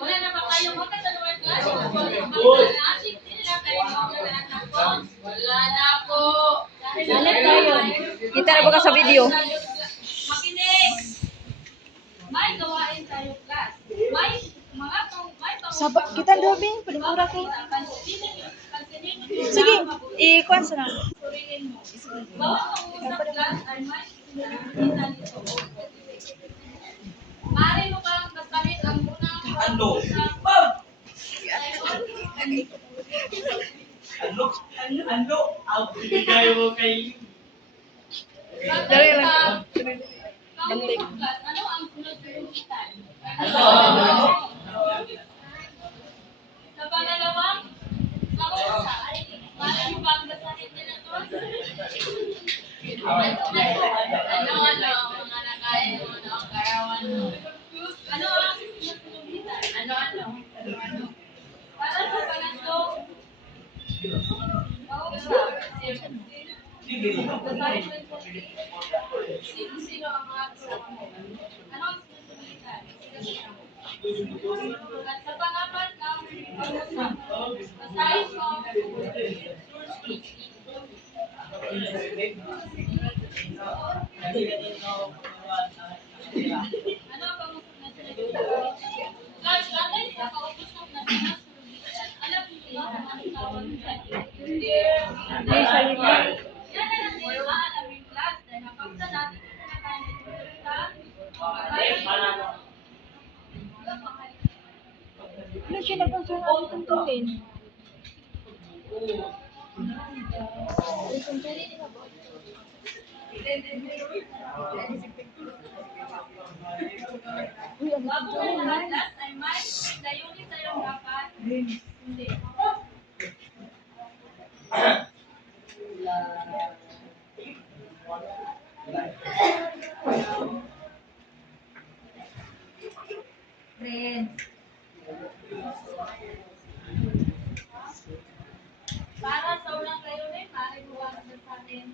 Wala na ba kayo magkataluan class? Wala na po. Salit tayo. Kita na ba ka sa video? Makinig. May gawain tayo class. May mga Saba, kita dobing, palimura ko. Sige, i-kuan sa na. Bawat pag-uusap class ay may kita nito. Mari mo kang kapalit ang unang pag-uusap. Ano? Ang binigay mo kay... Dali lang. Ano ang sunod-sunutan? Sa pangalawang kamusta? Mari mo bang basahin din ito? Ano mga nakain mo, ang karawan mo? Ano ang sunod-sunutan? Ano? Para sa pangatlo, sino ang mga kasama mo? Ano ang sinusulitan? At sa pangapat ng pag-usap, basahin mo ano ang pag-usap na sinusulitan? Guys, bagay sa pag-usap na sinusulitan, alam niyo ang mga tawag dyan. May salita. Yan na lang din maalam yung class dahil napaksa natin kung kumakain dito sa Ano siya nagpapasara ang tuntunin? Uy, ang bago tuntunin ang man. class ay may layunin tayong dapat hindi. Para sa unang layunin, maaari buwasan sa atin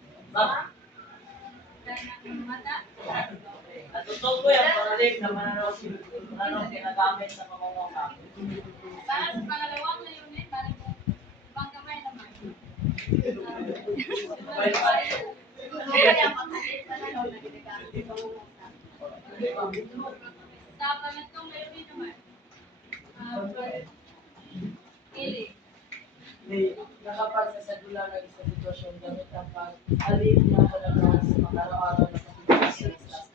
ng mata. At totoo ko yung panalig na mananong ginagamit sa pamumuka. Para sa pangalawang layunin, maaari mo pangkamay naman. Sa pangatlong layunin naman, pili. Nakapag sa dula ng sa sitwasyon gamit ang pag-alin ng panagawa sa pang-araw-araw na pag-ibig sa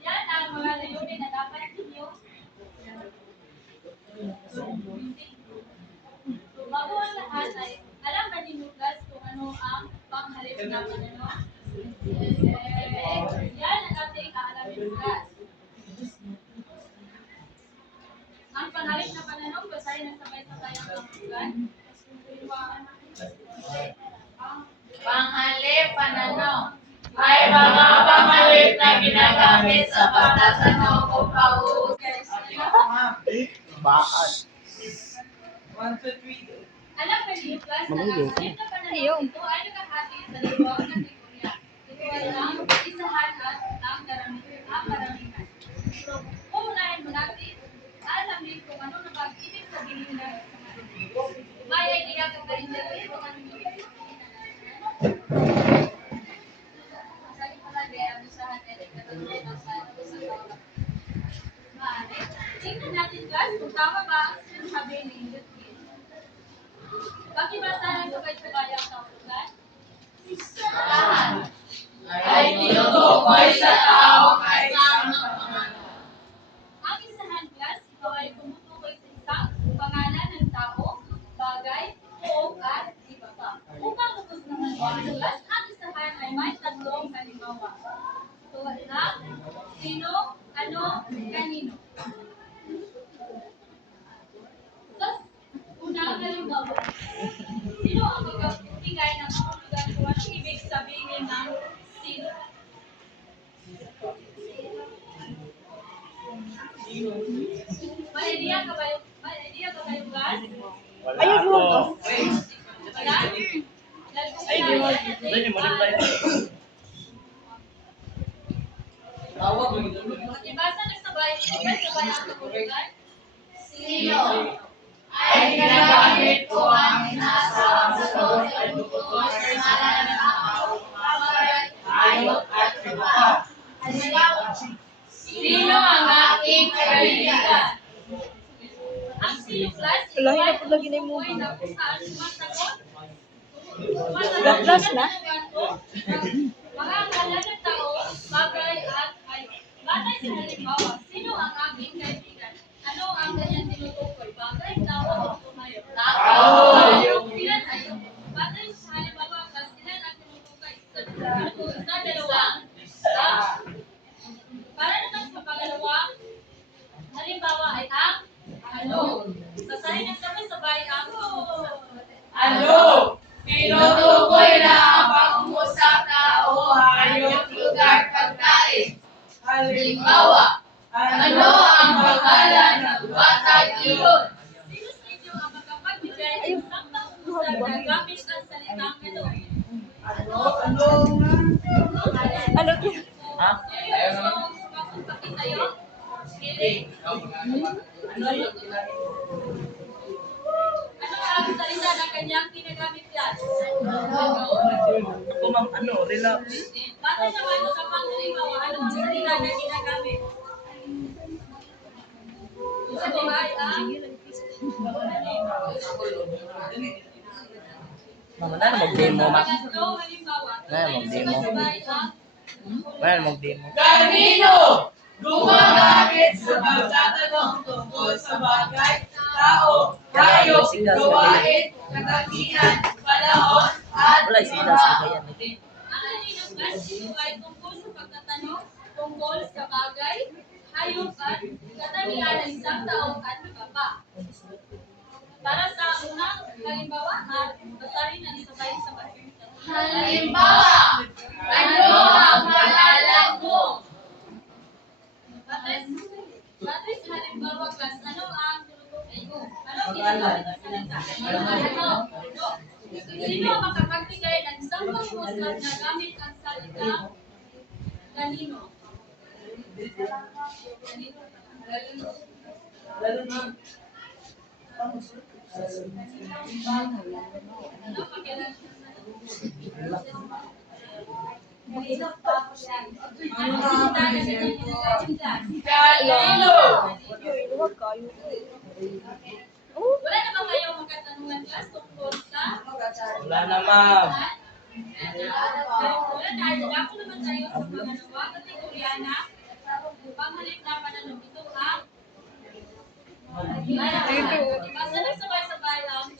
Yan ang mga layunin na dapat ninyo. So, bago ang lahat ay alam ba ninyo guys kung ano ang panghalip na pananaw? Yan ang ating aalamin guys. Ang panghalip na pananaw, basahin na sabay-sabay ang kamugan. Panghalip pananaw ay mga panghalip na ginagamit sa pagtatanong o pag-uusap. Bakit? 1, 2, 3. Alam ba ninyo guys na ang panghalip na pananaw ito ay nakahati sa dalawang kategorya. Ito ay ang isahan at ang karamihan. So, uunahin mo natin, alamin kung ano na pag-ibig sabihin ng may idea ka ba rin dito kung ano yung ibig sabihin? Sabi pala, ang isahan ay katulad sa bawat. Tingnan natin class kung tama ba ang sinasabi ni Ingrid. Pakibasa ng sabay-sabay ang kaulugan. Isahan ay tinutukoy sa tao ay isang pangalan. Ang isahan class, ito ay tumutukoy sa isang pangalan ng tao, bagay, o at iba pa. Upang lubos naman ang class, ang isahan ay may tatlong halimbawa. Tulad ng sino, ano, kanino. Tapos, unang halimbawa, sino ang magbibigay ng kahulugan kung anong ibig sabihin ng sino? May idea ka ba yung guys? Ayun mo. Wala? Magbasa ng sabay ang kahulugan. Sino ay ginagamit ko ang inaasahang sagot ay tutukoy sa ngalan ng tao, bagay, hayop at iba. Halimbawa, sino ang aking kaibigan? Ang sino class, Wala, hindi po lagi na yung ay na kung saan sumasagot. Plus na? Mga ngalan ng tao, bagay at hayop. Batay sa halimbawa, sino ang aking kaibigan? Ano ang kanyang tinutukoy? Bagay, tao, o hayop? Tao. Ilan hayop? Batay sa halimbawa, class, ilan ang tinutukoy? Isa, dalawa, isa. Para naman sa pangalawang halimbawa ay ang ano. Basahin ang sabay-sabay ang Ano? Tinutukoy na ang pag-uusap tao, hayop, lugar, pagkain. Halimbawa, ano ang pangalan ng batang iyon? sino sa inyo ang makapagbigay ng isang pag-uusap na gamit ang salitang ito? Ano? Ha? Pakita yun? Hindi. Ano ang salita ng kanyang ginagamit yan? Ako ma'am, ano, relax. Batay naman sa panghalimbawa, ano ang salita na ginagamit? Ito ay ang Mama, na mag-demo, ma. pangatlong halimbawa. Na, mag-demo. Sabay ang Wala mag-demo. Kanino? Gumagamit sa pagtatanong tungkol sa bagay, tao, hayop, gawain, katangian, panahon, at Wala, sila sa bayan. ang kaninang class ito ay tungkol sa pagtatanong tungkol sa bagay, hayop at katangian ng isang tao at iba pa. Para sa unang halimbawa, basahin ang sabay-sabay. Halimbawa, ano ang pangalan mo? Batay sa halimbawa, class, ano ang tinutukoy mo? Ano ang ginagamit ng salita? Ano? Sino ang makapagbigay ng isang pag-uusap na gamit ang salita kanino? Kanino? Ano pakialam? Kanino? Wala na ba kayong magkatanungan class tungkol sa Wala na, ma'am. wala na, ako naman tayo sa pangalawa kategorya na panghalip na pananong. Ito ang basta na sabay-sabay ang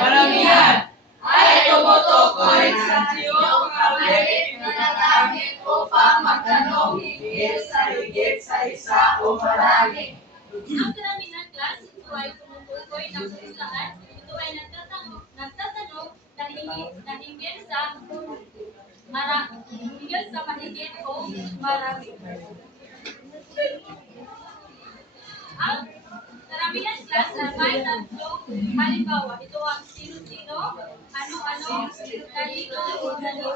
Maramihan ay tumutukoy sa iyong kabilit na nagamit upang magtanong higit sa isa o marami. ang karamihan class, ito ay tumutukoy na kung saan ito ay nagtatanong na hinggil sa mahigit o marami. Ang karamihan class na may tatlong halimbawa. Ito ang sino-sino, ano-ano, Kanino, kanino,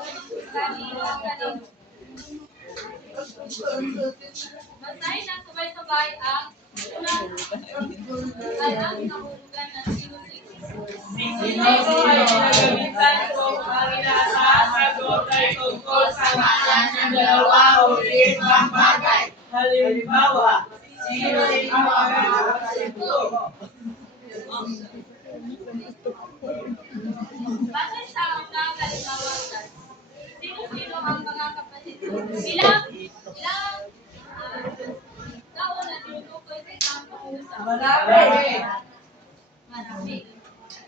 kanino, kanino. Basahin ng sabay-sabay ang ulan at ang nahulugan ng sino-sino. Sino-sino ay pinagamitan kung ang inasasagot ay tungkol sa ngalan ng dalawa o liit pang bagay. Halimbawa, sino-sino ang nakakasipto? Bakit sa unang halimbawa dyan? Sino-sino ang mga kapatid? Bilang taon na tinutukoy sa isang pag-uusap. Marami. Marami.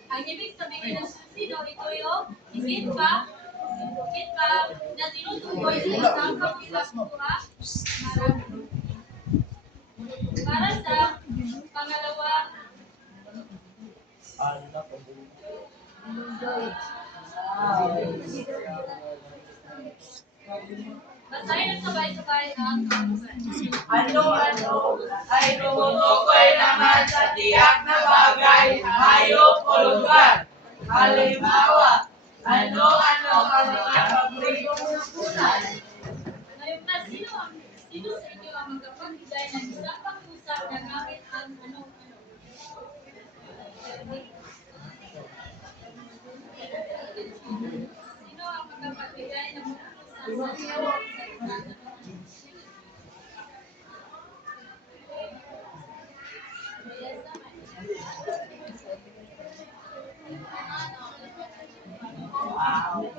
Ang ibig sabihin ng sino, ito yung higit pa na tinutukoy sa isang pag-uusap. Marami. Para sa pangalawa, basahin ang sabay-sabay ang kamugan. Ano-ano ay tumutukoy naman sa tiyak na bagay, hayop o lugar. Halimbawa, ano-ano ang mga paboritong lutunan? Ngayon na, sino sa inyo ang magkapagbigay ng isang pag-usap na gamit ang ano-ano? Sino ang magkapagbigay ng pag-usap na gamit ang ano-ano?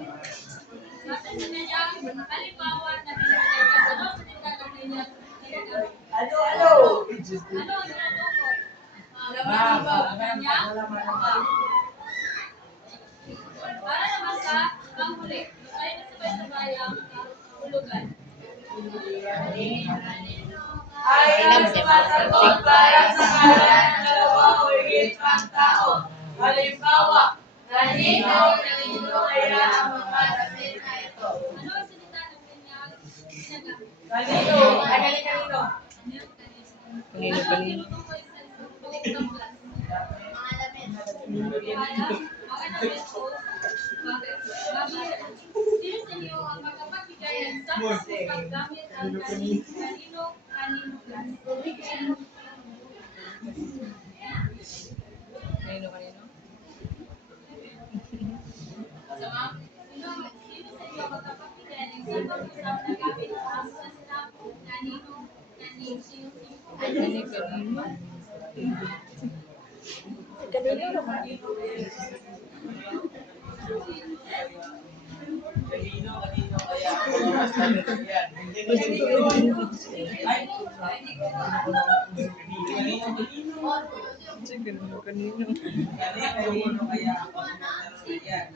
Bakit sa kanyang halimbawa na binigay ka sa ano sa tindahan kanyang ginagamit? Ano-ano? Ano ang tinutukoy? Laman ng kanyang para naman sa panghuli. Tayo na sabay-sabay ang kahulugan. Ay ang sumasagot para sa ngalan ng dalawa o higit pang tao. Halimbawa, kanino kaya ang mga damit na ito? Ano ang salita ng kanyang ginagamit? Kanino? Ay, kanino? Ano yung kanino? Kanino, Ano ang kanino? tinutukoy sa isang class? Mga damit po. Bakit? Sino sa inyo ang magkapagbigay ng isang pag gamit ang kanino class? Kanino, kanino? Sino sa inyo magkapagbigay ng isang pag-usap na gamit ang sasnap kanino, sino? Kanino, kanino? Kanino kaya ang mga damit yan? Ay, Kanino, kanino? kanino kaya ang mga damit yan?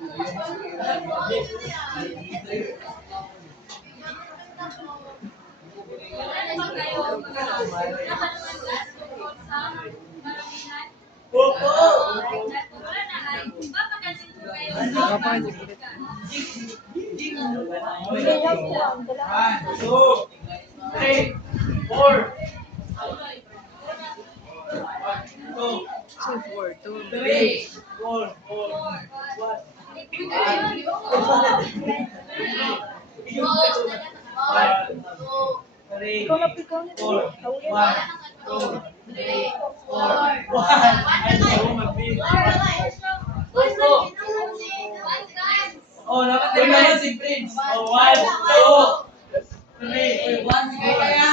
Wala naman kayo nakatanungan class tungkol sa maramihan? Opo! Wala na ay, papagansin ko kayo sa Papagansin ko. maramihan. 1, 2, 3, 4. 2, 4, 2. 3, 4, 4. Oh, dapat din naman si Prince. Oh, 1, 2, 3. 1, 1.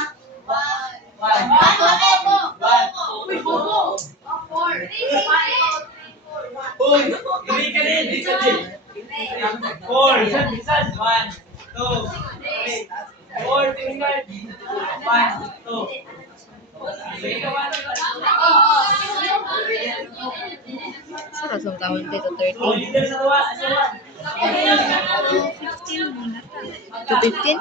Uy, hindi ka din, hindi ka din. 4, bisan. 1, 2, 3. 4, tingnan. 1, 2. Sige, gawa na. Sarap sa tahun dito, 30. Oh, leader sa tuwa. Asawa. 215? 230 din.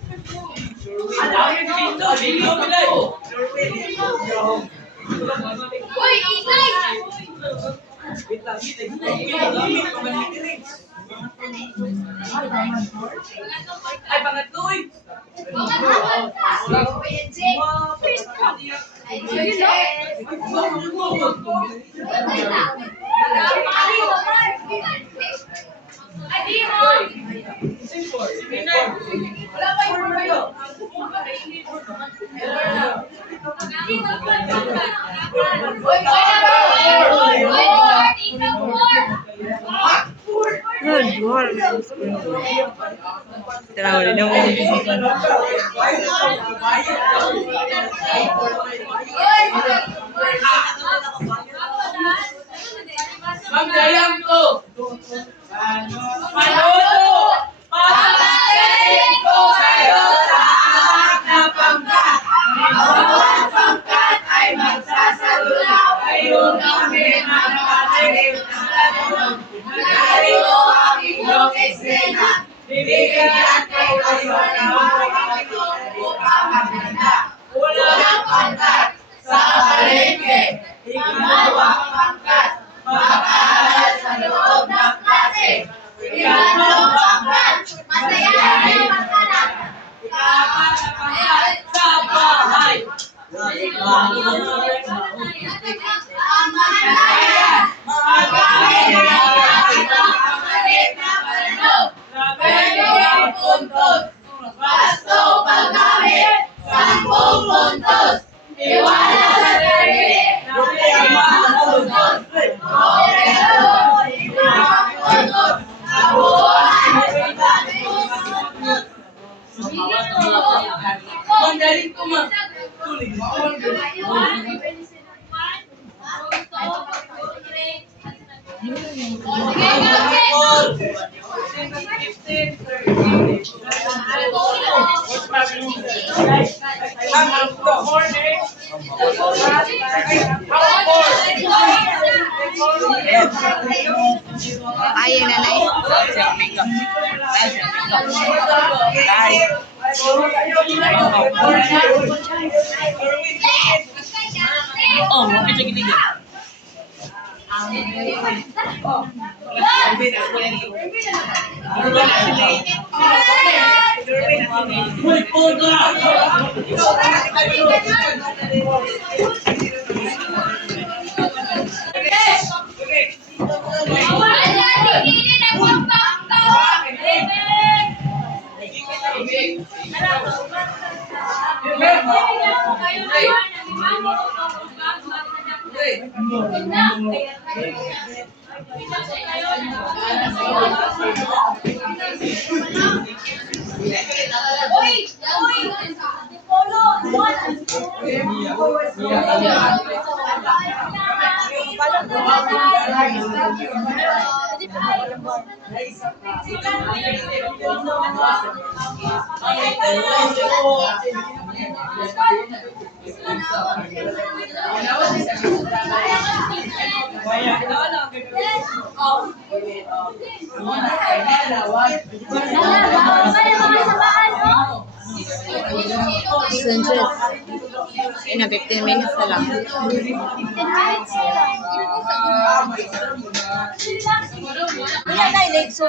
Ang dami ng tindog. Hindi ko bilay. Uy, ingay! Ay, pangatlo eh. Good work. Tara, ulit naman. Magdayang ko. Panuto. Papagaling ko kayo sa anak na pangkat. Bawat pangkat ay magsasalula. Kayo kami makakatalim ng tanong. Narito ang inyong eksena. Bibigyan kayo ng mga ito upang maganda. Unang pangkat sa palengke. Ikalawang pangkat mag-aaral sa loob ng klase. Ikatlong pangkat masayahin maghanap. Ikapat na pangkat sa bahay. Ang mahalayan, magkakailangan ang pamalit na pananaw. Pwede ang puntos, basto paggamit, 10 puntos. Iwala sa sarili, puntos. Koredo, 5 puntos. Kabuuan, 10 puntos. Mandarin ko ma. Ayaw, nanay. Oh, mungkin segitiga. Sunset. Ina, 15 minutes na lang. Wala na, like, so,